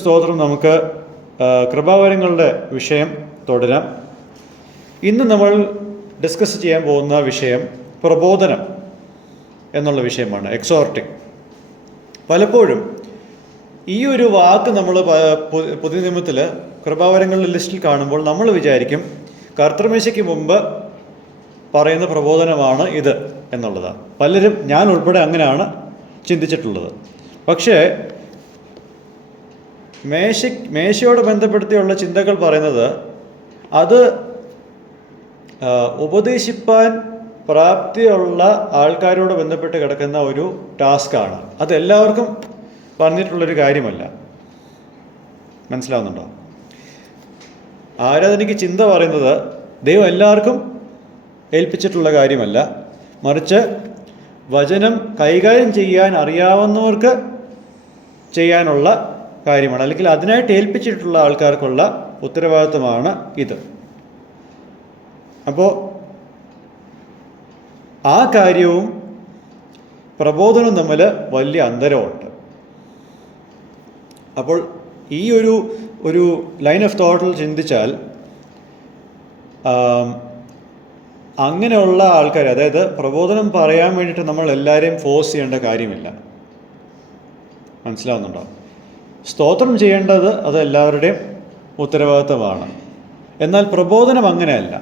സ്തോത്രം. നമുക്ക് കൃപാവരങ്ങളുടെ വിഷയം തുടരാം. ഇന്ന് നമ്മൾ ഡിസ്കസ് ചെയ്യാൻ പോകുന്ന വിഷയം പ്രബോധനം എന്നുള്ള വിഷയമാണ്, എക്സോർട്ടിങ്. പലപ്പോഴും ഈ ഒരു വാക്ക് നമ്മൾ പുതിയ നിയമത്തിൽ കൃപാവരങ്ങളുടെ ലിസ്റ്റിൽ കാണുമ്പോൾ നമ്മൾ വിചാരിക്കും കർത്തൃമേശയ്ക്ക് മുമ്പ് പറയുന്ന പ്രബോധനമാണ് ഇത് എന്നുള്ളതാണ്. പലരും, ഞാൻ ഉൾപ്പെടെ അങ്ങനെയാണ് ചിന്തിച്ചിട്ടുള്ളത്. പക്ഷേ മേശയോട് ബന്ധപ്പെടുത്തിയുള്ള ചിന്തകൾ പറയുന്നത് അത് ഉപദേശിപ്പാൻ പ്രാപ്തിയുള്ള ആൾക്കാരോട് ബന്ധപ്പെട്ട് കിടക്കുന്ന ഒരു ടാസ്ക്കാണ്. അത് എല്ലാവർക്കും പറഞ്ഞിട്ടുള്ളൊരു കാര്യമല്ല. മനസ്സിലാവുന്നുണ്ടോ? ആരാധനയ്ക്ക് ചിന്ത പറയുന്നത് ദൈവം എല്ലാവർക്കും ഏൽപ്പിച്ചിട്ടുള്ള കാര്യമല്ല, മറിച്ച് വചനം കൈകാര്യം ചെയ്യാൻ അറിയാവുന്നവർക്ക് ചെയ്യാനുള്ള കാര്യമാണ്, അല്ലെങ്കിൽ അതിനായിട്ട് ഏൽപ്പിച്ചിട്ടുള്ള ആൾക്കാർക്കുള്ള ഉത്തരവാദിത്വമാണ് ഇത്. അപ്പോൾ ആ കാര്യവും പ്രബോധനവും തമ്മിൽ വലിയ അന്തരമുണ്ട്. അപ്പോൾ ഈ ഒരു ലൈൻ ഓഫ് തോട്ടിൽ ചിന്തിച്ചാൽ അങ്ങനെയുള്ള ആൾക്കാർ, അതായത് പ്രബോധനം പറയാൻ വേണ്ടിയിട്ട് നമ്മൾ എല്ലാവരെയും ഫോഴ്സ് ചെയ്യേണ്ട കാര്യമില്ല. മനസ്സിലാവുന്നുണ്ടോ? സ്തോത്രം ചെയ്യേണ്ടത് അത് എല്ലാവരുടെയും ഉത്തരവാദിത്തമാണ്. എന്നാൽ പ്രബോധനം അങ്ങനെയല്ല.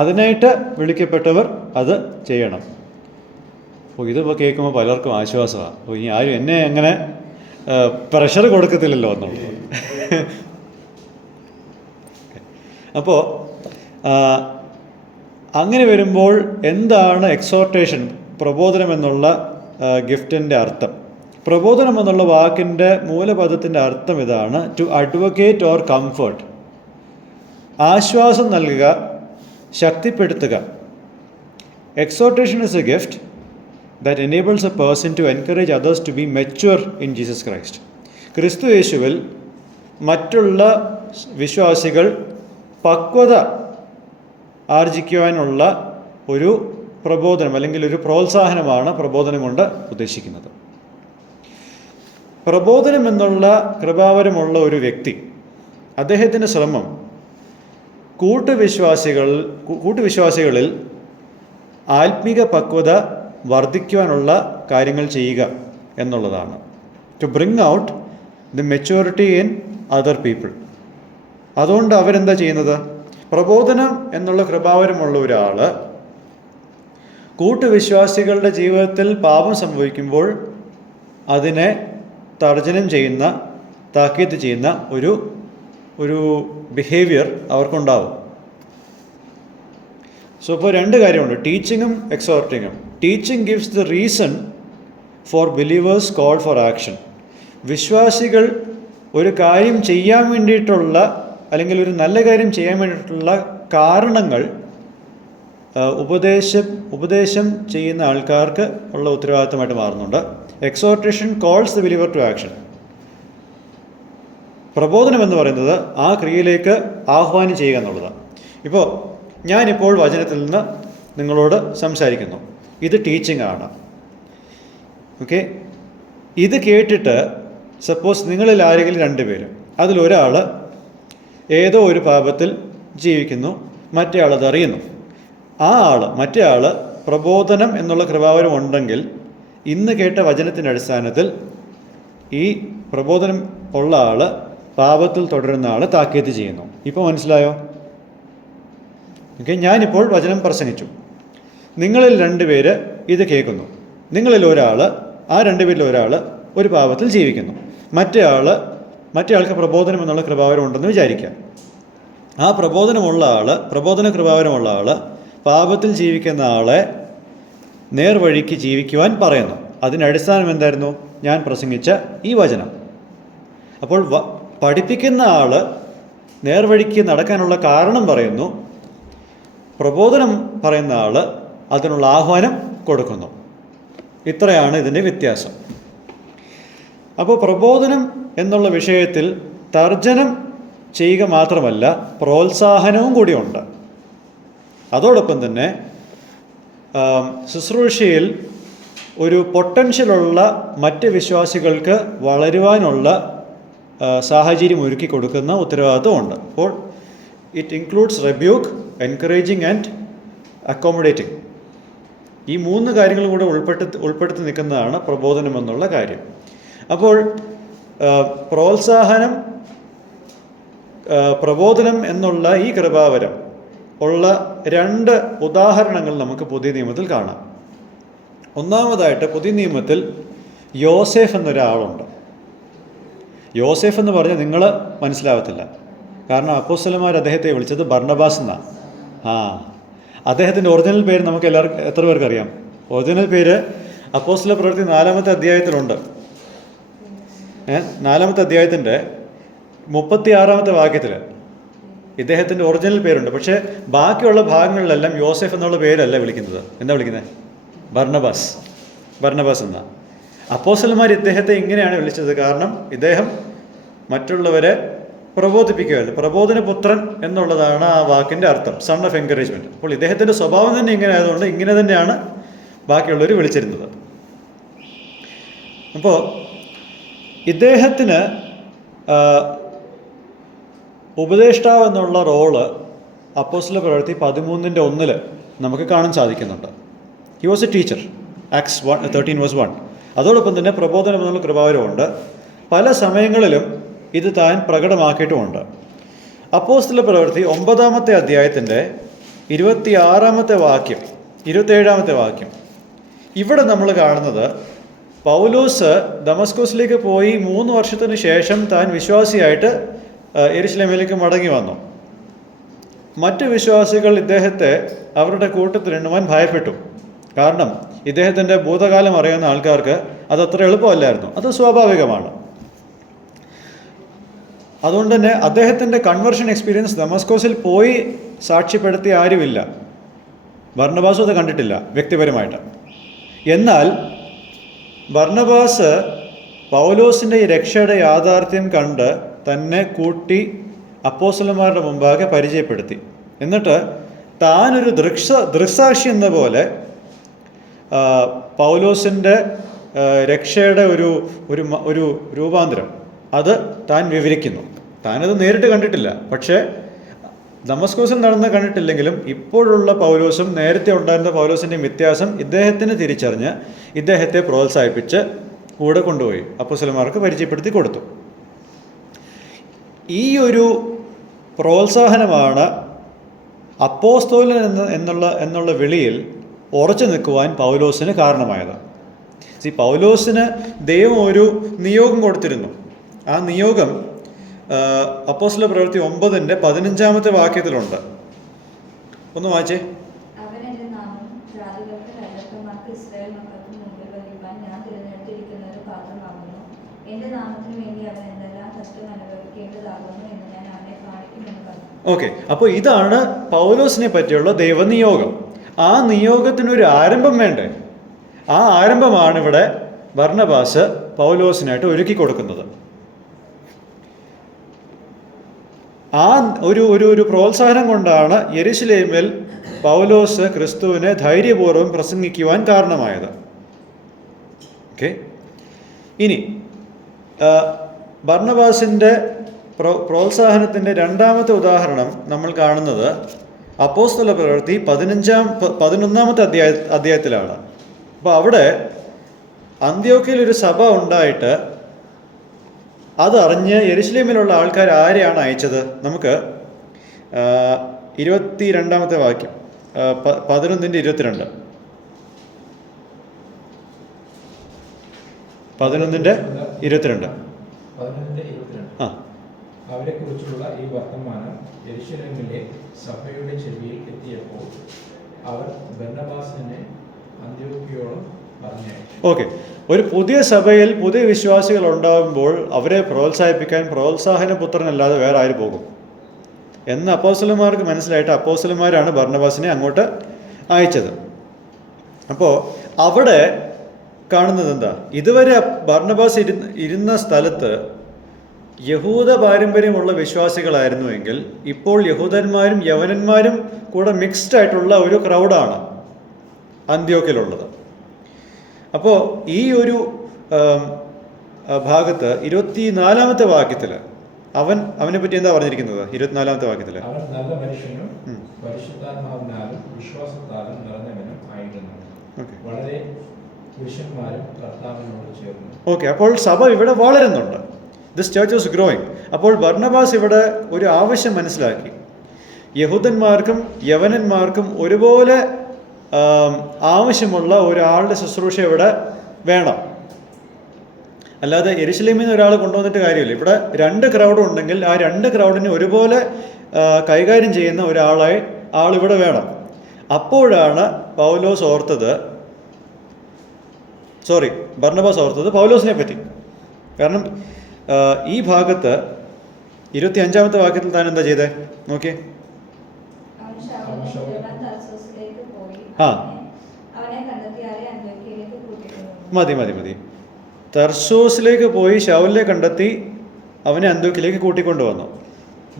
അതിനായിട്ട് വിളിക്കപ്പെട്ടവർ അത് ചെയ്യണം. അപ്പോൾ ഇതിപ്പോൾ കേൾക്കുമ്പോൾ പലർക്കും ആശ്വാസമാണ്. അപ്പോൾ ഇനി ആരും എന്നെ അങ്ങനെ പ്രഷർ കൊടുക്കത്തില്ലല്ലോ എന്നുള്ളത്. അപ്പോൾ അങ്ങനെ വരുമ്പോൾ എന്താണ് എക്സോർട്ടേഷൻ, പ്രബോധനം എന്നുള്ള ഗിഫ്റ്റിൻ്റെ അർത്ഥം? പ്രബോധനം എന്നുള്ള വാക്കിൻ്റെ മൂലപദത്തിൻ്റെ അർത്ഥം ഇതാണ്: ടു അഡ്വക്കേറ്റ് ഓർ കംഫർട്ട്, ആശ്വാസം നൽകുക, ശക്തിപ്പെടുത്തുക. Exhortation is a gift that enables a person to encourage others to be mature in Jesus Christ. ക്രിസ്തു യേശുവിൽ മറ്റുള്ള വിശ്വാസികൾ പക്വത ആർജിക്കുവാനുള്ള ഒരു പ്രബോധനം അല്ലെങ്കിൽ ഒരു പ്രോത്സാഹനമാണ് പ്രബോധനം കൊണ്ട് ഉദ്ദേശിക്കുന്നത്. പ്രബോധനം എന്നുള്ള കൃപാവരമുള്ള ഒരു വ്യക്തി, അദ്ദേഹത്തിൻ്റെ ശ്രമം കൂട്ടുവിശ്വാസികളിൽ ആത്മീക പക്വത വർദ്ധിക്കുവാനുള്ള കാര്യങ്ങൾ ചെയ്യുക എന്നുള്ളതാണ്. To bring out the maturity in other people. അതുകൊണ്ട് അവരെന്താ ചെയ്യുന്നത്? പ്രബോധനം എന്നുള്ള കൃപാവരമുള്ള ഒരാൾ കൂട്ടുവിശ്വാസികളുടെ ജീവിതത്തിൽ പാപം സംഭവിക്കുമ്പോൾ അതിനെ തർജ്ജനം ചെയ്യുന്ന, താക്കീത് ചെയ്യുന്ന ഒരു ബിഹേവിയർ അവർക്കുണ്ടാവും. സോ ഇപ്പോൾ രണ്ട് കാര്യമുണ്ട്, ടീച്ചിങ്ങും എക്സോർട്ടിങ്ങും. Teaching gives the reason for believers call for action. വിശ്വാസികൾ ഒരു കാര്യം ചെയ്യാൻ വേണ്ടിയിട്ടുള്ള, അല്ലെങ്കിൽ ഒരു നല്ല കാര്യം ചെയ്യാൻ വേണ്ടിയിട്ടുള്ള കാരണങ്ങൾ ഉപദേശം ചെയ്യുന്ന ആൾക്കാർക്ക് ഉള്ള ഉത്തരവാദിത്തമായിട്ട് മാറുന്നുണ്ട്. Exhortation calls the believer to action. പ്രബോധനം എന്ന് പറയുന്നത് ആ ക്രിയയിലേക്ക് ആഹ്വാനം ചെയ്യുക എന്നുള്ളതാണ്. ഇപ്പോൾ ഞാനിപ്പോൾ വചനത്തിൽ നിന്ന് നിങ്ങളോട് സംസാരിക്കുന്നു, ഇത് ടീച്ചിങ് ആണ്. ഓക്കെ, ഇത് കേട്ടിട്ട് സപ്പോസ് നിങ്ങളിൽ ആരെങ്കിലും രണ്ടുപേരും, അതിലൊരാൾ ഏതോ ഒരു പാപത്തിൽ ജീവിക്കുന്നു, മറ്റേ ആൾ അതറിയുന്നു. മറ്റേ ആൾ പ്രബോധനം എന്നുള്ള കൃപാവരം ഉണ്ടെങ്കിൽ ഇന്ന് കേട്ട വചനത്തിൻ്റെ അടിസ്ഥാനത്തിൽ ഈ പ്രബോധനം ഉള്ള ആൾ പാപത്തിൽ തുടരുന്ന ആൾ താക്കീത് ചെയ്യുന്നു. ഇപ്പോൾ മനസ്സിലായോ? ഓക്കെ, ഞാനിപ്പോൾ വചനം പ്രസംഗിച്ചു, നിങ്ങളിൽ രണ്ടുപേര് ഇത് കേൾക്കുന്നു. നിങ്ങളിൽ ഒരാൾ, ആ രണ്ടുപേരിൽ ഒരാൾ ഒരു പാപത്തിൽ ജീവിക്കുന്നു, മറ്റേ ആൾക്ക് പ്രബോധനം എന്നുള്ള കൃപാവരം ഉണ്ടെന്ന് വിചാരിക്കാം. ആ പ്രബോധന കൃപാവരമുള്ള ആൾ പാപത്തിൽ ജീവിക്കുന്ന ആളെ നേർവഴിക്ക് ജീവിക്കുവാൻ പറയുന്നു. അതിൻ്റെ അടിസ്ഥാനം എന്തായിരുന്നു? ഞാൻ പ്രസംഗിച്ച ഈ വചനം. അപ്പോൾ പഠിപ്പിക്കുന്ന ആൾ നേർവഴിക്ക് നടക്കാനുള്ള കാരണം പറയുന്നു, പ്രബോധനം പറയുന്ന ആൾ അതിനുള്ള ആഹ്വാനം കൊടുക്കുന്നു. ഇത്രയാണ് ഇതിൻ്റെ വ്യത്യാസം. അപ്പോൾ പ്രബോധനം എന്നുള്ള വിഷയത്തിൽ തർജ്ജനം ചെയ്യുക മാത്രമല്ല, പ്രോത്സാഹനവും കൂടിയുണ്ട്. അതോടൊപ്പം തന്നെ ശുശ്രൂഷയിൽ ഒരു പൊട്ടൻഷ്യലുള്ള മറ്റ് വിശ്വാസികൾക്ക് വളരുവാനുള്ള സാഹചര്യം ഒരുക്കി കൊടുക്കുന്ന ഉത്തരവാദിത്വമുണ്ട്. അപ്പോൾ it includes rebuke, encouraging and accommodating. ഈ 3 കാര്യങ്ങളും കൂടെ ഉൾപ്പെടുത്തി നിൽക്കുന്നതാണ് പ്രബോധനം എന്നുള്ള കാര്യം. അപ്പോൾ പ്രോത്സാഹനം, പ്രബോധനം എന്നുള്ള ഈ കൃപാവരം ഉള്ള 2 ഉദാഹരണങ്ങൾ നമുക്ക് പുതിയ നിയമത്തിൽ കാണാം. ഒന്നാമതായിട്ട് പുതിയ നിയമത്തിൽ യോസേഫ് എന്നൊരാളുണ്ട്. യോസേഫ് എന്ന് പറഞ്ഞാൽ നിങ്ങൾ മനസ്സിലാവത്തില്ല, കാരണം അപ്പോസ്തലന്മാർ അദ്ദേഹത്തെ വിളിച്ചത് ബർണബാസ് എന്നാണ്. അദ്ദേഹത്തിൻ്റെ ഒറിജിനൽ പേര് നമുക്ക് എല്ലാവർക്കും എത്ര പേർക്ക് അറിയാം? ഒറിജിനൽ പേര് അപ്പോസ്തല പ്രവൃത്തി 4-ാമത്തെ അധ്യായത്തിലുണ്ട്. 4-ാമത്തെ അധ്യായത്തിൻ്റെ 36-ാമത്തെ വാക്യത്തിൽ ഇദ്ദേഹത്തിൻ്റെ ഒറിജിനൽ പേരുണ്ട്. പക്ഷേ ബാക്കിയുള്ള ഭാഗങ്ങളിലെല്ലാം യോസേഫ് എന്നുള്ള പേരല്ല വിളിക്കുന്നത്. എന്താ വിളിക്കുന്നത്? ബർണബാസ് എന്നാ. അപ്പോസ്തലന്മാർ ഇദ്ദേഹത്തെ ഇങ്ങനെയാണ് വിളിച്ചത്, കാരണം ഇദ്ദേഹം മറ്റുള്ളവരെ പ്രബോധിപ്പിക്കുകയായിരുന്നു. പ്രബോധനപുത്രൻ എന്നുള്ളതാണ് ആ വാക്കിൻ്റെ അർത്ഥം, സൺ ഓഫ് എൻകറേജ്മെൻറ്റ്. അപ്പോൾ ഇദ്ദേഹത്തിൻ്റെ സ്വഭാവം തന്നെ ഇങ്ങനെ ആയതുകൊണ്ട് ഇങ്ങനെ തന്നെയാണ് ബാക്കിയുള്ളവർ വിളിച്ചിരുന്നത്. അപ്പോൾ ഇദ്ദേഹത്തിന് ഉപദേഷ്ടാവ് എന്നുള്ള റോള് അപ്പോസ്തല പ്രവൃത്തി 13:1 നമുക്ക് കാണാൻ സാധിക്കുന്നുണ്ട്. He was A teacher, acts 13:1. അതോടൊപ്പം തന്നെ പ്രബോധനം എന്നുള്ള കൃപാവരമുണ്ട്. പല സമയങ്ങളിലും ഇത് താൻ പ്രകടമാക്കിയിട്ടുമുണ്ട്. അപ്പോസ്തല പ്രവൃത്തി 9-ാമത്തെ അധ്യായത്തിൻ്റെ 26-ാമത്തെ വാക്യം, 27-ാമത്തെ വാക്യം, ഇവിടെ നമ്മൾ കാണുന്നത് പൗലോസ് ദമസ്കോസിലേക്ക് പോയി 3 വർഷത്തിന് ശേഷം താൻ വിശ്വാസിയായിട്ട് യെരുശലേമിലേക്ക് മടങ്ങി വന്നു. മറ്റ് വിശ്വാസികൾ ഇദ്ദേഹത്തെ അവരുടെ കൂട്ടത്തിൽ എണ്ണുവാൻ ഭയപ്പെട്ടു. കാരണം ഇദ്ദേഹത്തിൻ്റെ ഭൂതകാലം അറിയുന്ന ആൾക്കാർക്ക് അതത്ര എളുപ്പമല്ലായിരുന്നു. അത് സ്വാഭാവികമാണ്. അതുകൊണ്ട് തന്നെ അദ്ദേഹത്തിൻ്റെ കൺവേർഷൻ എക്സ്പീരിയൻസ് ദമസ്കോസിൽ പോയി സാക്ഷ്യപ്പെടുത്തിയ ആരുമില്ല. ബർണബാസും അത് കണ്ടിട്ടില്ല വ്യക്തിപരമായിട്ട്. എന്നാൽ ബർണബാസ് പൗലോസിൻ്റെ ഈ രക്ഷയുടെ യാഥാർത്ഥ്യം കണ്ട് തന്നെ കൂട്ടി അപ്പോസ്തലന്മാരുടെ മുമ്പാകെ പരിചയപ്പെടുത്തി. എന്നിട്ട് താനൊരു ദൃക്സാക്ഷി എന്ന പോലെ പൗലോസിൻ്റെ രക്ഷയുടെ ഒരു രൂപാന്തരം അത് താൻ വിവരിക്കുന്നു. താനത് നേരിട്ട് കണ്ടിട്ടില്ല, പക്ഷേ ദമസ്കോസിൽ നടന്ന് കണ്ടിട്ടില്ലെങ്കിലും ഇപ്പോഴുള്ള പൗലോസും നേരത്തെ ഉണ്ടായിരുന്ന പൗലോസിൻ്റെയും വ്യത്യാസം ഇദ്ദേഹത്തിന് തിരിച്ചറിഞ്ഞ് ഇദ്ദേഹത്തെ പ്രോത്സാഹിപ്പിച്ച് കൂടെ കൊണ്ടുപോയി അപ്പോസ്തലന്മാർക്ക് പരിചയപ്പെടുത്തി കൊടുത്തു. ഈ ഒരു പ്രോത്സാഹനമാണ് അപ്പോസ്തലൻ എന്നുള്ള വിളിയിൽ ഉറച്ചു നിൽക്കുവാൻ പൗലോസിന് കാരണമായത്. പൗലോസിന് ദൈവം ഒരു നിയോഗം കൊടുത്തിരുന്നു. ആ നിയോഗം അപ്പോസ്തല പ്രവൃത്തി 9:15 വാക്യത്തിലുണ്ട്. ഒന്ന് വായിച്ചേ. ഓക്കെ, അപ്പോൾ ഇതാണ് പൗലോസിനെ പറ്റിയുള്ള ദൈവനിയോഗം. ആ നിയോഗത്തിനൊരു ആരംഭം വേണ്ടേ? ആ ആരംഭമാണ് ഇവിടെ ബർണബാസ് പൗലോസിനായിട്ട് ഒരുക്കി കൊടുക്കുന്നത്. ആ ഒരു പ്രോത്സാഹനം കൊണ്ടാണ് യെരുശലേമിൽ പൗലോസ് ക്രിസ്തുവിനെ ധൈര്യപൂർവ്വം പ്രസംഗിക്കുവാൻ കാരണമായത്. ഓക്കെ, ഇനി ബർണബാസിൻ്റെ പ്രോത്സാഹനത്തിൻ്റെ 2-ാമത്തെ ഉദാഹരണം നമ്മൾ കാണുന്നത് അപ്പോസ്തല പ്രവൃത്തി 11-ാമത്തെ അധ്യായത്തിലാണ്. അപ്പോൾ അവിടെ അന്ത്യോക്യയിൽ ഒരു സഭ ഉണ്ടായിട്ട് അതറിഞ്ഞ് യെരുശലേമിലുള്ള ആൾക്കാർ ആരെയാണ് അയച്ചത്? നമുക്ക് 22-ാമത്തെ വാക്യം, 11:22. 11:22. അവരെ കുറിച്ചുള്ള ഈ വർത്തമാനം യെരുശലേമിലെ സഭയുടെ ചെവിയിൽ എത്തിയപ്പോൾ അവർ ബർന്നബാസിനെ അന്ത്യോക്യയോളം പറഞ്ഞയച്ചു. ഓക്കെ, ഒരു പുതിയ സഭയിൽ പുതിയ വിശ്വാസികൾ ഉണ്ടാകുമ്പോൾ അവരെ പ്രോത്സാഹിപ്പിക്കാൻ പ്രോത്സാഹനപുത്രനല്ലാതെ വേറെ ആര് പോകും എന്ന് അപ്പോസ്തലന്മാർക്ക് മനസ്സിലായിട്ട് അപ്പോസ്തലന്മാരാണ് ബർന്നബാസിനെ അങ്ങോട്ട് അയച്ചത്. അപ്പോൾ അവിടെ കാണുന്നത് എന്താ? ഇതുവരെ ബർന്നബാസ് ഇരുന്ന സ്ഥലത്ത് യഹൂദ പാരമ്പര്യമുള്ള വിശ്വാസികളായിരുന്നുവെങ്കിൽ ഇപ്പോൾ യഹൂദന്മാരും യവനന്മാരും കൂടെ മിക്സ്ഡ് ആയിട്ടുള്ള ഒരു ക്രൗഡാണ് അന്ത്യോക്യയിലുള്ളത്. അപ്പോൾ ഈ ഒരു ഭാഗത്ത് 24-ാമത്തെ വാക്യത്തിൽ അവനെ പറ്റി എന്താ പറഞ്ഞിരിക്കുന്നത്? 24-ാമത്തെ വാക്യത്തിൽ അവൻ നല്ല മനുഷ്യനും പരിശുദ്ധാത്മാവിനാലും വിശ്വാസത്താലും നിറഞ്ഞവനും ആയിരുന്നു. വളരെ പുരുഷന്മാരും കർത്താവിനോട് ചേർന്നു. ഓക്കെ, അപ്പോൾ സഭ ഇവിടെ വളരുന്നുണ്ട്. This church was growing. അപ്പോൾ ബർന്നബാസ് ഇവിടെ ഒരു ആവശ്യം മനസ്സിലാക്കി. യഹൂദന്മാർക്കും യവനന്മാർക്കും ഒരുപോലെ ആവശ്യമുള്ള ഒരാളുടെ ശുശ്രൂഷ ഇവിടെ വേണം. അല്ലാതെ യെരുശലേമിൽ നിന്ന് ഒരാൾ കൊണ്ടുവന്നിട്ട് കാര്യമില്ല. ഇവിടെ 2 ക്രൗഡ് ഉണ്ടെങ്കിൽ ആ 2 ക്രൗഡിനെ ഒരുപോലെ കൈകാര്യം ചെയ്യുന്ന ആളിവിടെ വേണം. അപ്പോഴാണ് ബർന്നബാസ് ഓർത്തത് പൗലോസിനെ പറ്റി. കാരണം ഈ ഭാഗത്ത് 25-ാമത്തെ വാക്യത്തിൽ താൻ എന്താ ചെയ്തേ? നോക്കിയേ. മതി. തർസോസിലേക്ക് പോയി ശൗലിനെ കണ്ടെത്തി അവനെ അന്ത്യോക്യയിലേക്ക് കൂട്ടിക്കൊണ്ടുവന്നു.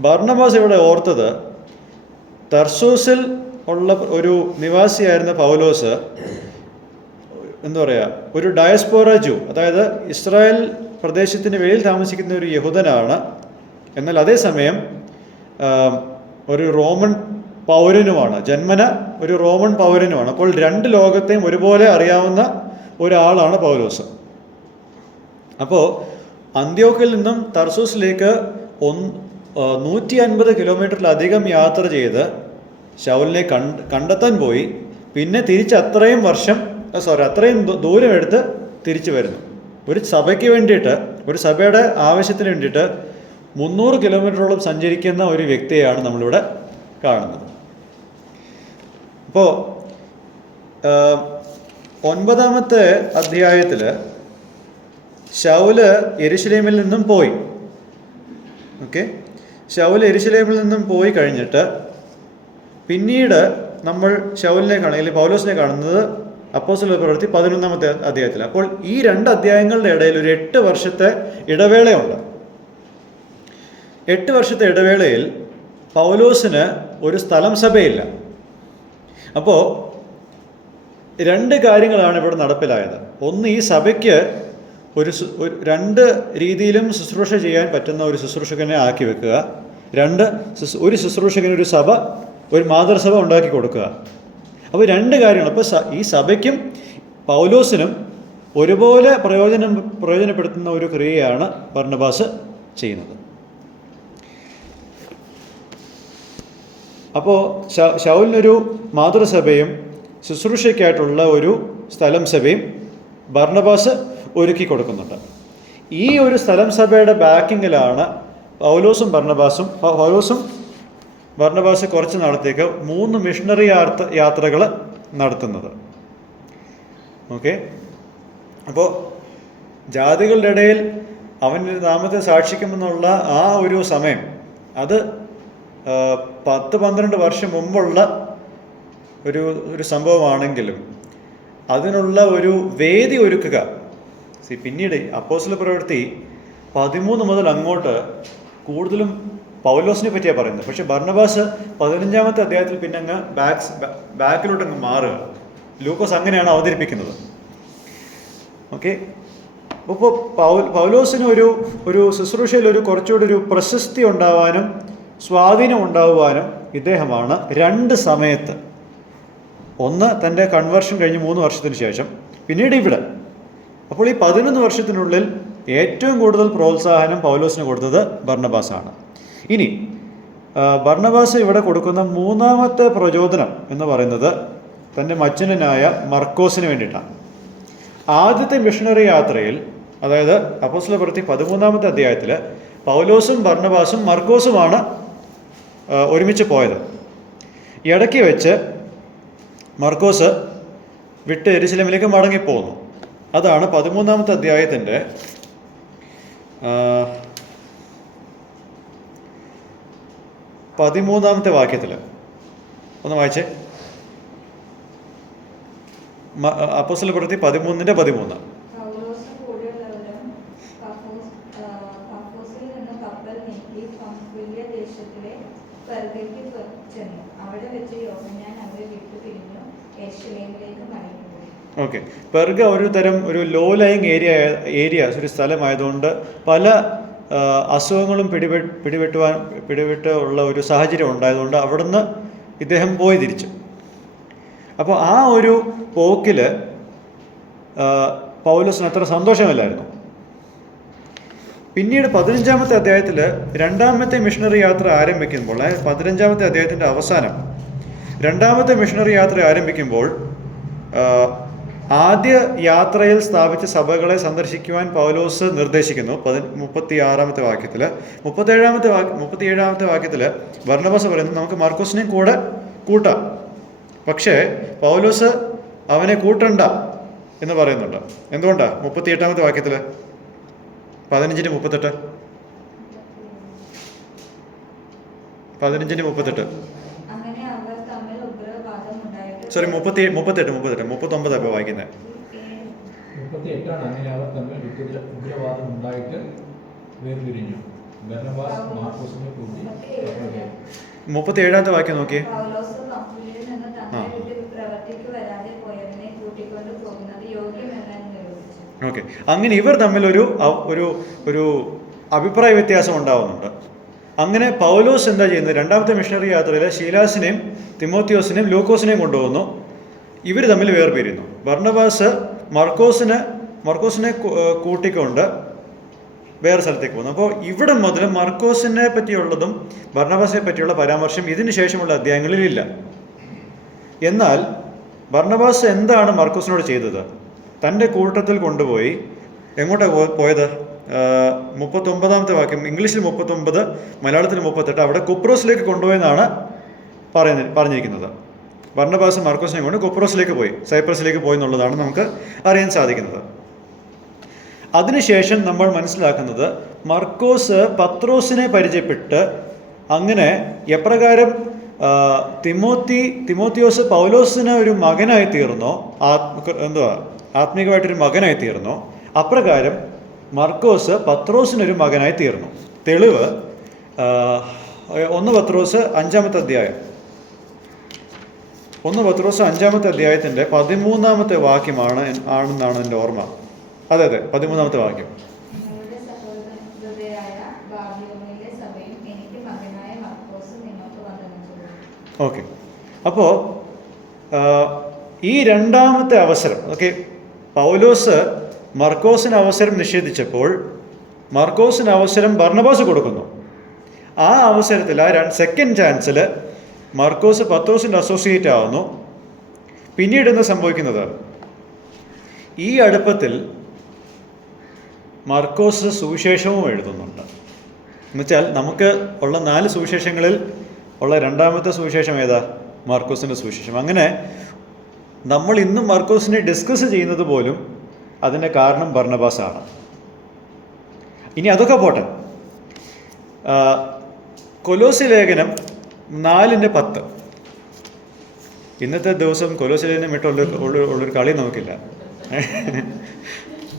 ബർന്നബാസ് ഇവിടെ ഓർത്തത് തർസോസിൽ ഉള്ള ഒരു നിവാസിയായിരുന്ന പൗലോസ് എന്താ പറയുക, ഒരു ഡയസ്പോറ ജൂ, അതായത് ഇസ്രായേൽ പ്രദേശത്തിന് വെളിയിൽ താമസിക്കുന്ന ഒരു യഹൂദനാണ്. എന്നാൽ അതേസമയം ഒരു റോമൻ പൗരനുമാണ്, ജന്മന ഒരു റോമൻ പൗരനുമാണ്. അപ്പോൾ 2 ലോകത്തെയും ഒരുപോലെ അറിയാവുന്ന ഒരാളാണ് പൗലോസ്. അപ്പോൾ അന്ത്യോക്യയിൽ നിന്നും തർസൂസിലേക്ക് 150 കിലോമീറ്ററിലധികം യാത്ര ചെയ്ത് ശൗലിനെ കണ്ടെത്താൻ പോയി. പിന്നെ തിരിച്ച് അത്രയും ദൂരം എടുത്ത് തിരിച്ചു വരുന്നു. ഒരു സഭയ്ക്ക് വേണ്ടിയിട്ട്, ഒരു സഭയുടെ ആവശ്യത്തിന് വേണ്ടിയിട്ട് 300 കിലോമീറ്ററോളം സഞ്ചരിക്കുന്ന ഒരു വ്യക്തിയെയാണ് നമ്മളിവിടെ കാണുന്നത്. അപ്പോൾ 9-ാമത്തെ അധ്യായത്തിൽ ശൗല് യെരുശലേമിൽ നിന്നും പോയി. ശൗല് യെരുശലേമിൽ നിന്നും പോയി കഴിഞ്ഞിട്ട് പിന്നീട് നമ്മൾ ശൗലിനെ കാണുക, പൗലോസിനെ കാണുന്നത് അപ്പോസ്തല പ്രവൃത്തി 11-ാമത്തെ അധ്യായത്തിൽ. അപ്പോൾ ഈ 2 അധ്യായങ്ങളുടെ ഇടയിൽ ഒരു 8 വർഷത്തെ ഇടവേളയുണ്ട്. 8 വർഷത്തെ ഇടവേളയിൽ പൗലോസിന് ഒരു സ്ഥലം സഭയില്ല. അപ്പോൾ 2 കാര്യങ്ങളാണ് ഇവിടെ നടപ്പിലായത്. ഒന്ന്, ഈ സഭയ്ക്ക് ഒരു 2 രീതിയിലും ശുശ്രൂഷ ചെയ്യാൻ പറ്റുന്ന ഒരു ശുശ്രൂഷകനെ ആക്കി വെക്കുക. 2, ഒരു ശുശ്രൂഷകന് ഒരു മാതൃസഭ ഉണ്ടാക്കി കൊടുക്കുക. അപ്പോൾ 2 കാര്യങ്ങൾ. അപ്പോൾ ഈ സഭയ്ക്കും പൗലോസിനും ഒരുപോലെ പ്രയോജനപ്പെടുത്തുന്ന ഒരു ക്രിയയാണ് ബർന്നബാസ് ചെയ്യുന്നത്. അപ്പോൾ ശൗലിനൊരു മാതൃസഭയും ശുശ്രൂഷയ്ക്കായിട്ടുള്ള ഒരു സ്ഥലം സഭയും ബർന്നബാസ് ഒരുക്കി കൊടുക്കുന്നുണ്ട്. ഈ ഒരു സ്ഥലം സഭയുടെ ബാക്കിങ്ങിലാണ് പൗലോസും ബർന്നബാസ് കുറച്ച് നാളത്തേക്ക് 3 മിഷണറി യാത്രകൾ നടത്തുന്നത്. അപ്പോൾ ജാതികളുടെ ഇടയിൽ അവൻ്റെ നാമത്തെ സാക്ഷിക്കുമെന്നുള്ള ആ ഒരു സമയം, അത് 10-12 വർഷം മുമ്പുള്ള ഒരു സംഭവമാണെങ്കിലും അതിനുള്ള ഒരു വേദി ഒരുക്കുക. പിന്നീട് അപ്പോസ്തല പ്രവൃത്തി 13 മുതൽ അങ്ങോട്ട് കൂടുതലും പൗലോസിനെ പറ്റിയാണ് പറയുന്നത്. പക്ഷെ ബർന്നബാസ് 15-ാമത്തെ അധ്യായത്തിൽ പിന്നെ അങ്ങ് ബാക്കിലോട്ടങ്ങ് മാറുക. ലൂക്കോസ് അങ്ങനെയാണ് അവതരിപ്പിക്കുന്നത്. അപ്പോൾ പൗലോസിന് ഒരു ശുശ്രൂഷയിൽ കുറച്ചുകൂടി ഒരു പ്രശസ്തി ഉണ്ടാവാനും സ്വാധീനം ഉണ്ടാകുവാനും ഇദ്ദേഹമാണ് 2 സമയത്ത്, ഒന്ന് തൻ്റെ കൺവേർഷൻ കഴിഞ്ഞ് 3 വർഷത്തിന് ശേഷം, പിന്നീട് ഇവിടെ. അപ്പോൾ ഈ 11 വർഷത്തിനുള്ളിൽ ഏറ്റവും കൂടുതൽ പ്രോത്സാഹനം പൗലോസിന് കൊടുത്തത് ബർന്നബാസാണ്. ഇനി ബർന്നബാസ് ഇവിടെ കൊടുക്കുന്ന 3-ാമത്തെ പ്രചോദനം എന്ന് പറയുന്നത് തൻ്റെ മച്ചനായ മർക്കോസിന് വേണ്ടിയിട്ടാണ്. ആദ്യത്തെ മിഷണറി യാത്രയിൽ, അതായത് അപ്പോസ്തല പ്രവൃത്തി 13-ാമത്തെ അധ്യായത്തിൽ പൗലോസും ബർന്നബാസും മർക്കോസുമാണ് ഒരുമിച്ച് പോയത്. ഇടയ്ക്ക് വെച്ച് മർക്കോസ് വിട്ട് യെരുശലേമിലേക്ക് മടങ്ങിപ്പോകുന്നു. അതാണ് 13-ാമത്തെ അധ്യായത്തിൻ്റെ 13-ാമത്തെ വാക്യത്തിൽ ഒന്ന് വായിച്ചേ. അപ്പോസ്തല പ്രവൃത്തി 13:13. ഓക്കെ. പെർഗ ഒരു തരം ഒരു ലോ ലൈങ് ഏരിയ ഒരു സ്ഥലമായതുകൊണ്ട് പല അസുഖങ്ങളും പിടിപെട്ട് ഉള്ള ഒരു സാഹചര്യം ഉണ്ടായതുകൊണ്ട് അവിടുന്ന് ഇദ്ദേഹം പോയി തിരിച്ചു. അപ്പോൾ ആ ഒരു പോക്കിൽ പൗലോസിന് അത്ര സന്തോഷമില്ലായിരുന്നു. പിന്നീട് 15-ാമത്തെ അധ്യായത്തിൽ രണ്ടാമത്തെ മിഷണറി യാത്ര ആരംഭിക്കുമ്പോൾ, 15-ാമത്തെ അധ്യായത്തിൻ്റെ അവസാനം രണ്ടാമത്തെ മിഷണറി യാത്ര ആരംഭിക്കുമ്പോൾ ആദ്യ യാത്രയിൽ സ്ഥാപിച്ച സഭകളെ സന്ദർശിക്കുവാൻ പൗലോസ് നിർദ്ദേശിക്കുന്നു. 36-ാമത്തെ വാക്യത്തിൽ. 37-ാമത്തെ വാക്യത്തിൽ ബർന്നബാസ് പറയുന്നു നമുക്ക് മാർക്കോസിനെയും കൂടെ കൂട്ടാം, പക്ഷേ പൗലോസ് അവനെ കൂട്ടണ്ട എന്ന് പറയുന്നുണ്ട്. എന്തുകൊണ്ടാണ്? 38-ാമത്തെ വാക്യത്തിൽ 15-38 സോറി 38 39 ഇപ്പോൾ വായിക്കുന്നത്. 38 അങ്ങനെ അവർ തമ്മിൽ ഉഗ്രവാദം ഉണ്ടായിട്ട് വേർപിരിഞ്ഞു. ബർന്നബാസ് മാർക്കോസിനെ കൂട്ടി. 37-ാമത്തെ വാക്യം നോക്കിയേ. ഓക്കെ. അങ്ങനെ ഇവർ തമ്മിൽ ഒരു അഭിപ്രായ വ്യത്യാസം ഉണ്ടാവുന്നുണ്ട്. അങ്ങനെ പൗലോസ് എന്താ ചെയ്യുന്നത്? രണ്ടാമത്തെ മിഷണറി യാത്രയിൽ ശീലാസിനെയും തിമോത്തിയോസിനെയും ലൂക്കോസിനെയും കൊണ്ടുപോകുന്നു. ഇവർ തമ്മിൽ വേർപിരിയുന്നു. ബർന്നബാസ് മർക്കോസിനെ കൂട്ടിക്കൊണ്ട് വേറെ സ്ഥലത്തേക്ക് പോകുന്നു. അപ്പോൾ ഇവിടെ മുതൽ മർക്കോസിനെ പറ്റിയുള്ളതും ബർന്നബാസിനെ പറ്റിയുള്ള പരാമർശം ഇതിന് ശേഷമുള്ള അധ്യായങ്ങളിലില്ല. എന്നാൽ ബർന്നബാസ് എന്താണ് മർക്കോസിനോട് ചെയ്തത്? തൻ്റെ കൂട്ടത്തിൽ കൊണ്ടുപോയി എങ്ങോട്ടാണ് പോയത്? 39-ാമത്തെ വാക്യം, ഇംഗ്ലീഷിൽ 39, മലയാളത്തിൽ 38. അവിടെ കുപ്രോസിലേക്ക് കൊണ്ടുപോയെന്നാണ് പറഞ്ഞിരിക്കുന്നത്. ബർന്നബാസ് മാർക്കോസിനെ കൊണ്ട് കുപ്രോസിലേക്ക് പോയി, സൈപ്രസിലേക്ക് പോയി എന്നുള്ളതാണ് നമുക്ക് അറിയാൻ സാധിക്കുന്നത്. അതിനുശേഷം നമ്മൾ മനസ്സിലാക്കുന്നത് മർക്കോസ് പത്രോസിനെ പരിചയപ്പെട്ട് അങ്ങനെ എപ്രകാരം തിമോത്തിയോസ് പൗലോസിന് ഒരു മകനായി തീർന്നോ, ആത്മീകമായിട്ടൊരു മകനായി തീർന്നോ, അപ്രകാരം മർക്കോസ് പത്രോസിനൊരു മകനായി തീർന്നു. തെളിവ് 1 പത്രോസ് 5-ാമത്തെ അധ്യായം. 1 പത്രോസ് 5-ാമത്തെ അധ്യായത്തിൻ്റെ 13-ാമത്തെ ആണെന്നാണ് എൻ്റെ ഓർമ്മ. അതെ 13-ാമത്തെ വാക്യം. ഓക്കെ. അപ്പോൾ ഈ രണ്ടാമത്തെ അവസരം, ഓക്കെ, പൗലോസ് മർക്കോസിന് അവസരം നിഷേധിച്ചപ്പോൾ മർക്കോസിന് അവസരം ബർന്നബാസ് കൊടുക്കുന്നു. ആ അവസരത്തിൽ സെക്കൻഡ് ചാൻസിൽ മർക്കോസ് പത്രോസിൻ്റെ അസോസിയേറ്റ് ആവുന്നു. പിന്നീട് എന്താ സംഭവിക്കുന്നത്? ഈ അടുപ്പത്തിൽ മർക്കോസ് സുവിശേഷവും എഴുതുന്നുണ്ട്. എന്നുവെച്ചാൽ നമുക്ക് ഉള്ള 4 സുവിശേഷങ്ങളിൽ ഉള്ള രണ്ടാമത്തെ സുവിശേഷം ഏതാ? മാർക്കോസിൻ്റെ സുവിശേഷം. അങ്ങനെ നമ്മൾ ഇന്നും മാർക്കോസിനെ ഡിസ്കസ് ചെയ്യുന്നത് പോലും അതിൻ്റെ കാരണം ബർന്നബാസാണ്. ഇനി അതൊക്കെ പോട്ടെ. കൊലോസി ലേഖനം 4:10. ഇന്നത്തെ ദിവസം കൊലോസി ലേഖനം ഉള്ളൊരു കളി നമുക്കില്ല.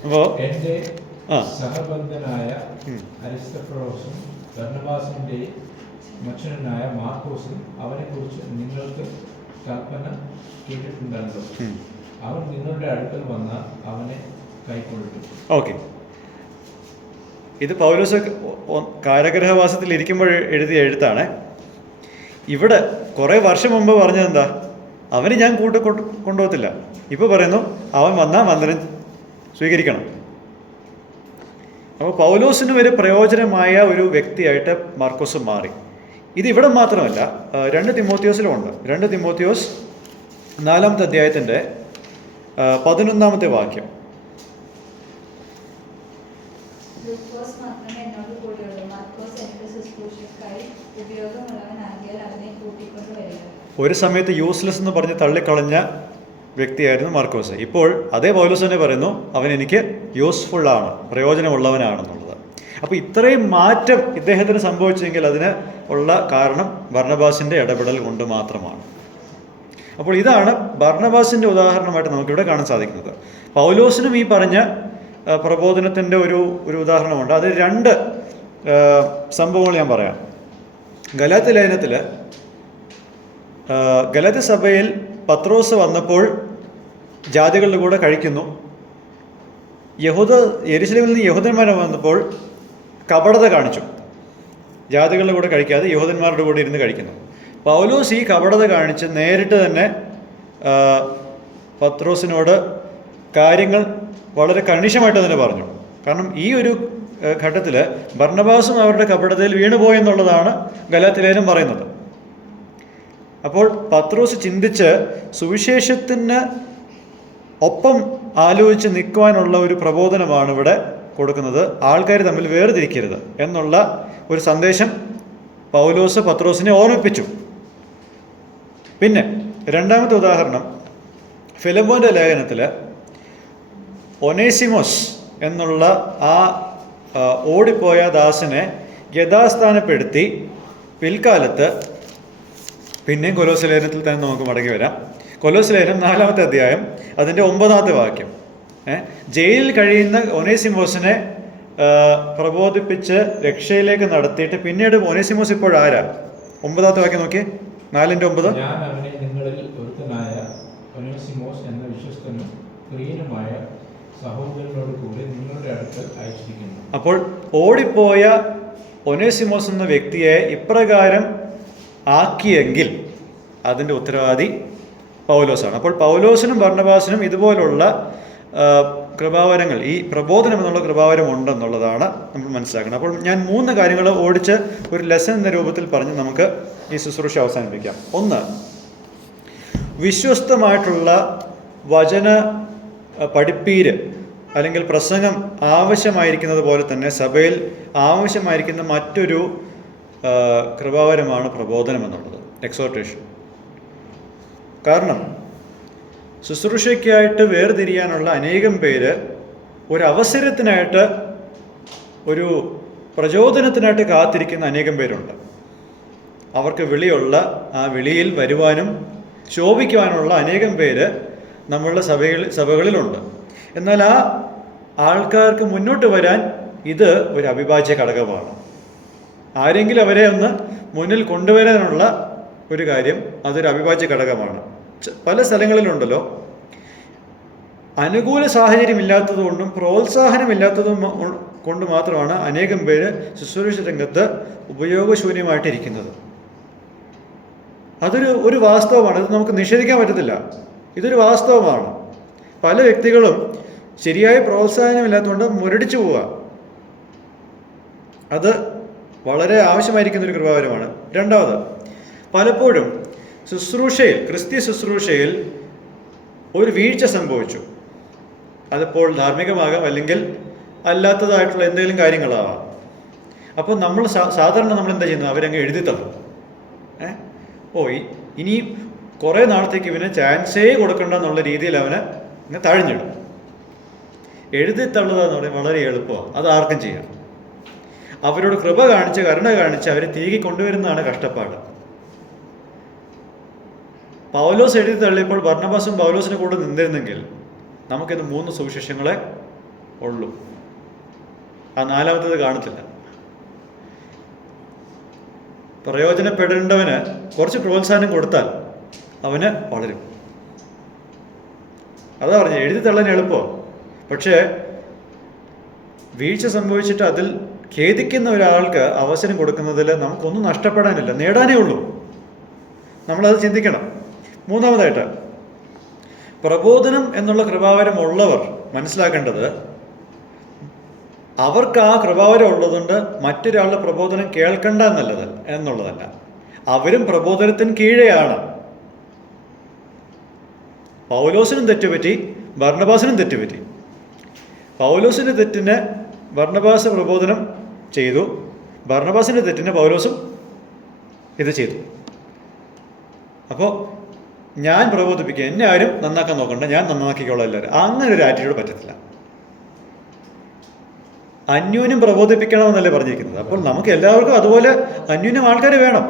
അപ്പോൾ സഹബന്ധനായ അരിസ്തോഫലോസും ബർന്നബാസിന്റെയും മനുഷ്യനായ മാർക്കോസും അവനെക്കുറിച്ച് നിങ്ങൾക്ക് കൽപ്പന കേട്ടിട്ടുണ്ടല്ലോ. അവൻ നിങ്ങളുടെ അടുക്കൽ വന്ന അവനെ കൈക്കൊള്ളും. ഓക്കെ. ഇത് പൗലോസ് കാരാഗൃഹവാസത്തിൽ ഇരിക്കുമ്പോൾ എഴുതിയ എഴുത്താണ്. ഇവിടെ കുറേ വർഷം മുമ്പ് പറഞ്ഞത് എന്താ? അവന് ഞാൻ കൊണ്ടുപോകത്തില്ല. ഇപ്പോൾ പറയുന്നു അവൻ വന്നാൽ വന്ദനം സ്വീകരിക്കണം. അപ്പോൾ പൗലോസിന് ഒരു പ്രയോജനമായ ഒരു വ്യക്തിയായിട്ട് മാർക്കോസ് മാറി. ഇത് ഇവിടെ മാത്രമല്ല, 2 തിമോത്തിയോസിലും ഉണ്ട്. 2 തിമോത്തിയോസ് 4-ാമത്തെ അധ്യായത്തിൻ്റെ 11-ാമത്തെ വാക്യം. ഒരു സമയത്ത് യൂസ്ലെസ് എന്ന് പറഞ്ഞ് തള്ളിക്കളഞ്ഞ വ്യക്തിയായിരുന്നു മാർക്കോസ്. ഇപ്പോൾ അതേ പൗലോസ് തന്നെ പറയുന്നു അവൻ എനിക്ക് യൂസ്ഫുള്ളാണ്, പ്രയോജനമുള്ളവനാണെന്നുള്ളത്. അപ്പോൾ ഇത്രയും മാറ്റം ഇദ്ദേഹത്തിന് സംഭവിച്ചെങ്കിൽ അതിന് ഉള്ള കാരണം ബർന്നബാസിൻ്റെ ഇടപെടൽ കൊണ്ട് മാത്രമാണ്. അപ്പോൾ ഇതാണ് ബർന്നബാസിൻ്റെ ഉദാഹരണമായിട്ട് നമുക്കിവിടെ കാണാൻ സാധിക്കുന്നത്. പൗലോസിനും ഈ പറഞ്ഞ പ്രബോധനത്തിൻ്റെ ഒരു ഉദാഹരണമുണ്ട്. അത് 2 സംഭവങ്ങൾ ഞാൻ പറയാം. ഗലാത്യ ലേഖനത്തിൽ ഗലാത്യ സഭയിൽ പത്രോസ് വന്നപ്പോൾ ജാതികളുടെ കൂടെ കഴിക്കുന്നു. യെരുശലേമിൽ നിന്ന് യഹൂദന്മാർ വന്നപ്പോൾ കപടത കാണിച്ചു. ജാതികളുടെ കൂടെ കഴിക്കാതെ യഹൂദന്മാരുടെ കൂടെ ഇരുന്ന് കഴിക്കുന്നു. പൗലോസ് ഈ കപടത കാണിച്ച് നേരിട്ട് തന്നെ പത്രോസിനോട് കാര്യങ്ങൾ വളരെ കണിശമായിട്ട് തന്നെ പറഞ്ഞു. കാരണം ഈ ഒരു ഘട്ടത്തിൽ ബർന്നബാസും അവരുടെ കപടതയിൽ വീണുപോയെന്നുള്ളതാണ് ഗലാത്യലേഖനം പറയുന്നത്. അപ്പോൾ പത്രോസ് ചിന്തിച്ച് സുവിശേഷത്തിന് ഒപ്പം ആലോചിച്ച് നിൽക്കുവാനുള്ള ഒരു പ്രബോധനമാണ് ഇവിടെ കൊടുക്കുന്നത്. ആൾക്കാർ തമ്മിൽ വേർതിരിക്കരുത് എന്നുള്ള ഒരു സന്ദേശം പൗലോസ് പത്രോസിനെ ഓർമ്മിപ്പിച്ചു. പിന്നെ രണ്ടാമത്തെ ഉദാഹരണം ഫിലമോൻ്റെ ലേഖനത്തിൽ ഒനേസിമോസ് എന്നുള്ള ആ ഓടിപ്പോയ ദാസനെ യഥാസ്ഥാനപ്പെടുത്തി പിൽക്കാലത്ത് പിന്നെയും കൊലോസ്യ ലേഖനത്തിൽ തന്നെ നമുക്ക് മടങ്ങി വരാം. കൊലോസ്യ ലേഖനം 4-ാമത്തെ അധ്യായം അതിൻ്റെ 9-ാമത്തെ വാക്യം. ജയിലിൽ കഴിയുന്ന ഒനേസിമോസിനെ പ്രബോധിപ്പിച്ച് രക്ഷയിലേക്ക് നടത്തിയിട്ട് പിന്നീട് ഒനേസിമോസ് ഇപ്പോഴാരാ? 9-ാമത്തെ വാക്യം നോക്കി, 4:9. ഞാൻ അവനെ നിങ്ങളിൽ ഒരുത്തനായ ഒനേസിമോസ് എന്ന വിശ്വസ്തനും പ്രിയനുമായ സഹോദരനോട് കൂടി നിങ്ങളുടെ അടുക്കൽ അയച്ചിരിക്കുന്നു. അപ്പോൾ ഓടിപ്പോയ ഒനേസിമോസ് എന്ന വ്യക്തിയെ ഇപ്രകാരം ആക്കിയെങ്കിൽ അതിൻ്റെ ഉത്തരവാദി പൗലോസാണ്. അപ്പോൾ പൗലോസിനും ബർന്നബാസിനും ഇതുപോലുള്ള കൃപാവരങ്ങൾ, ഈ പ്രബോധനം എന്നുള്ള കൃപാവരം ഉണ്ടെന്നുള്ളതാണ് നമ്മൾ മനസ്സിലാക്കുന്നത്. അപ്പോൾ ഞാൻ 3 കാര്യങ്ങൾ ഓടിച്ച് ഒരു ലെസൺ എന്ന രൂപത്തിൽ പറഞ്ഞ് നമുക്ക് ഈ ശുശ്രൂഷ അവസാനിപ്പിക്കാം. 1, വിശ്വസ്തമായിട്ടുള്ള വചന പഠിപ്പീര് അല്ലെങ്കിൽ പ്രസംഗം ആവശ്യമായിരിക്കുന്നത് പോലെ തന്നെ സഭയിൽ ആവശ്യമായിരിക്കുന്ന മറ്റൊരു കൃപാവരമാണ് പ്രബോധനം എന്നുള്ളത്, എക്സോർട്ടേഷൻ. കാരണം ശുശ്രൂഷയ്ക്കായിട്ട് വേർതിരിയാനുള്ള അനേകം പേര് ഒരു അവസരത്തിനായിട്ട്, ഒരു പ്രചോദനത്തിനായിട്ട് കാത്തിരിക്കുന്ന അനേകം പേരുണ്ട്. അവർക്ക് വിളിയുള്ള ആ വിളിയിൽ വരുവാനും ശോഭിക്കുവാനുള്ള അനേകം പേര് നമ്മളുടെ സഭകളിലുണ്ട്. എന്നാൽ ആ ആൾക്കാർക്ക് മുന്നോട്ട് വരാൻ ഇത് ഒരു അവിഭാജ്യ ഘടകമാണ്. ആരെങ്കിലും അവരെ ഒന്ന് മുന്നിൽ കൊണ്ടുവരാനുള്ള ഒരു കാര്യം, അതൊരു അവിഭാജ്യ ഘടകമാണ്. പല സ്ഥലങ്ങളിലുണ്ടല്ലോ, അനുകൂല സാഹചര്യം ഇല്ലാത്തതുകൊണ്ടും പ്രോത്സാഹനമില്ലാത്തതും കൊണ്ട് മാത്രമാണ് അനേകം പേര് ശുശ്രൂഷ രംഗത്ത് ഉപയോഗശൂന്യമായിട്ടിരിക്കുന്നത്. അതൊരു വാസ്തവമാണ്. ഇത് നമുക്ക് നിഷേധിക്കാൻ പറ്റത്തില്ല. ഇതൊരു വാസ്തവമാണ്. പല വ്യക്തികളും ശരിയായ പ്രോത്സാഹനമില്ലാത്തതുകൊണ്ട് മുരടിച്ചു പോവുക. അത് വളരെ ആവശ്യമായിരിക്കുന്നൊരു കൃപാവരമാണ്. രണ്ടാമത്, പലപ്പോഴും ശുശ്രൂഷയിൽ, ക്രിസ്തീയ ശുശ്രൂഷയിൽ ഒരു വീഴ്ച സംഭവിച്ചു. അതിപ്പോൾ ധാർമ്മികമാകാം, അല്ലെങ്കിൽ അല്ലാത്തതായിട്ടുള്ള എന്തെങ്കിലും കാര്യങ്ങളാവാം. അപ്പോൾ നമ്മൾ സാധാരണ നമ്മൾ എന്താ ചെയ്യുന്നത്? അവരങ്ങ് എഴുതി തള്ളും. ഇനി കുറേ നാളത്തേക്ക് ഇവന് ചാൻസേ കൊടുക്കണ്ട എന്നുള്ള രീതിയിൽ അവനെ അങ്ങ് തഴഞ്ഞിടും. എഴുതി തള്ളുക എന്ന് പറയുന്നത് വളരെ എളുപ്പമാണ്. അത് ആർക്കും ചെയ്യാം. അവരോട് കൃപ കാണിച്ച്, കരുണ കാണിച്ച് അവരെ തിരികെ കൊണ്ടുവരുന്നതാണ് കഷ്ടപ്പാട്. പൗലോസ് എഴുതി തള്ളിയപ്പോൾ ബർന്നബാസും പൗലോസിനെ കൂടെ നിന്നിരുന്നെങ്കിൽ നമുക്കിത് 3 സുവിശേഷങ്ങളെ ഉള്ളൂ. ആ 4-ാമത്തേത് കാണത്തില്ല. പ്രയോജനപ്പെടേണ്ടവന് കുറച്ച് പ്രോത്സാഹനം കൊടുത്താൽ അവന് വളരും. അതാ പറഞ്ഞത്, എഴുതി തള്ളാൻ എളുപ്പമാണ്. പക്ഷേ വീഴ്ച സംഭവിച്ചിട്ട് അതിൽ ഖേദിക്കുന്ന ഒരാൾക്ക് അവസരം കൊടുക്കുന്നതിൽ നമുക്കൊന്നും നഷ്ടപ്പെടാനില്ല, നേടാനേ ഉള്ളൂ. നമ്മളത് ചിന്തിക്കണം. 3-ാമതായിട്ട്, പ്രബോധനം എന്നുള്ള കൃപാവരം ഉള്ളവർ മനസ്സിലാക്കേണ്ടത്, അവർക്ക് ആ കൃപാവരം ഉള്ളതുകൊണ്ട് മറ്റൊരാളുടെ പ്രബോധനം കേൾക്കണ്ട എന്നുള്ളതല്ല. അവരും പ്രബോധനത്തിന് കീഴെയാണ്. പൗലോസിനും തെറ്റുപറ്റി, ബർന്നബാസിനും തെറ്റുപറ്റി. പൗലോസിൻ്റെ തെറ്റിന് ബർന്നബാസ് പ്രബോധനം ചെയ്തു, ബർന്നബാസിൻ്റെ തെറ്റിന് പൗലോസും ഇത് ചെയ്തു. അപ്പോൾ ഞാൻ പ്രബോധിപ്പിക്കുക, എന്നെ ആരും നന്നാക്കാൻ നോക്കണ്ട, ഞാൻ നന്നാക്കിക്കോളാം എല്ലാവരും, അങ്ങനെ ഒരു ആറ്റിറ്റ്യൂഡ് പറ്റത്തില്ല. അന്യോന്യം പ്രബോധിപ്പിക്കണമെന്നല്ലേ പറഞ്ഞിരിക്കുന്നത്. അപ്പോൾ നമുക്ക് എല്ലാവർക്കും അതുപോലെ അന്യോന്യം ആൾക്കാർ വേണം.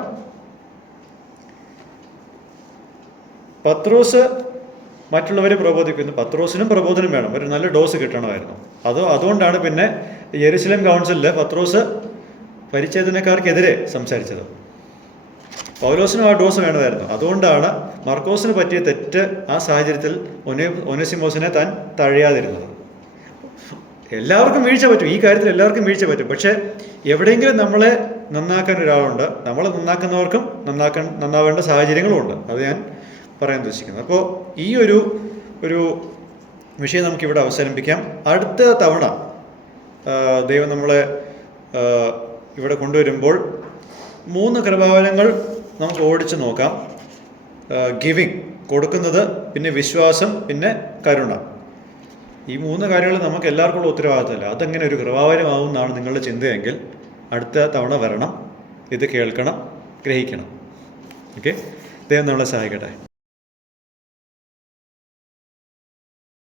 പത്രോസ് മറ്റുള്ളവരെ പ്രബോധിപ്പിക്കുന്നു, പത്രോസിനും പ്രബോധനം വേണം, ഒരു നല്ല ഡോസ് കിട്ടണമായിരുന്നു. അതുകൊണ്ടാണ് പിന്നെ യെരുശലേം കൗൺസിലിൽ പത്രോസ് പരിച്ഛേദനക്കാർക്കെതിരെ സംസാരിച്ചത്. പൗലോസിനും ആ ഡോസ് വേണമായിരുന്നു. അതുകൊണ്ടാണ് മർക്കോസിന് പറ്റിയ തെറ്റ് ആ സാഹചര്യത്തിൽ ഒനേസിമോസിനെ താൻ തഴയാതിരുന്നത്. എല്ലാവർക്കും വീഴ്ച പറ്റും, ഈ കാര്യത്തിൽ എല്ലാവർക്കും വീഴ്ച പറ്റും. പക്ഷേ എവിടെയെങ്കിലും നമ്മളെ നന്നാക്കാൻ ഒരാളുണ്ട്, നമ്മളെ നന്നാക്കുന്നവർക്കും നന്നാവേണ്ട സാഹചര്യങ്ങളുമുണ്ട്. അത് ഞാൻ പറയാൻ ഉദ്ദേശിക്കുന്നത്. അപ്പോൾ ഈ ഒരു വിഷയം നമുക്കിവിടെ അവസാനിപ്പിക്കാം. അടുത്ത തവണ ദൈവം നമ്മളെ ഇവിടെ കൊണ്ടുവരുമ്പോൾ 3 കൃപാവരങ്ങൾ നമുക്ക് ഓടിച്ചു നോക്കാം. ഗിവിങ്, കൊടുക്കുന്നത്, പിന്നെ വിശ്വാസം, പിന്നെ കരുണ. ഈ 3 കാര്യങ്ങൾ നമുക്ക് എല്ലാവർക്കും ഉള്ള ഉത്തരവാദിത്തമല്ല. അതെങ്ങനെ ഒരു കൃപാവരമാവും എന്നാണ് നിങ്ങളുടെ ചിന്തയെങ്കിൽ അടുത്ത തവണ വരണം, ഇത് കേൾക്കണം, ഗ്രഹിക്കണം. ഓക്കെ, ദൈവം നമ്മളെ സഹായിക്കട്ടെ.